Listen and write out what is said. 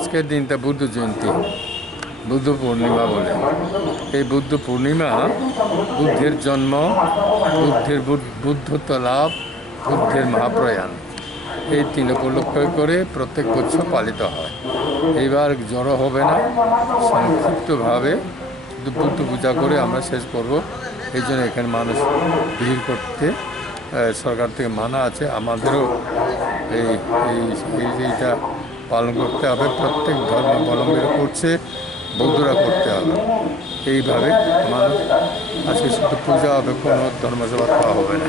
আজকের দিনটা বুদ্ধ জয়ন্তী, বুদ্ধ পূর্ণিমা বলে। এই বুদ্ধ পূর্ণিমা বুদ্ধের জন্ম, বুদ্ধত্ব লাভ, বুদ্ধের মহাপ্রয়াণ, এই তিন উপলক্ষ করে প্রত্যেক বছর পালিত হয়। এইবার জড়ো হবে না, সংক্ষিপ্তভাবে শুধু বুদ্ধ পূজা করে আমরা শেষ করব। এই জন্য এখানে মানুষ ভিড় করতে সরকার থেকে মানা আছে। আমাদেরও এই এইটা পালন করতে হবে। প্রত্যেক ধর্মাবলম্বীরা করছে, বৌদ্ধরা করতে হবে। এইভাবে মানুষ আজকে শুধু পূজা হবে, কোনো ধর্মসভা খাওয়া হবে না।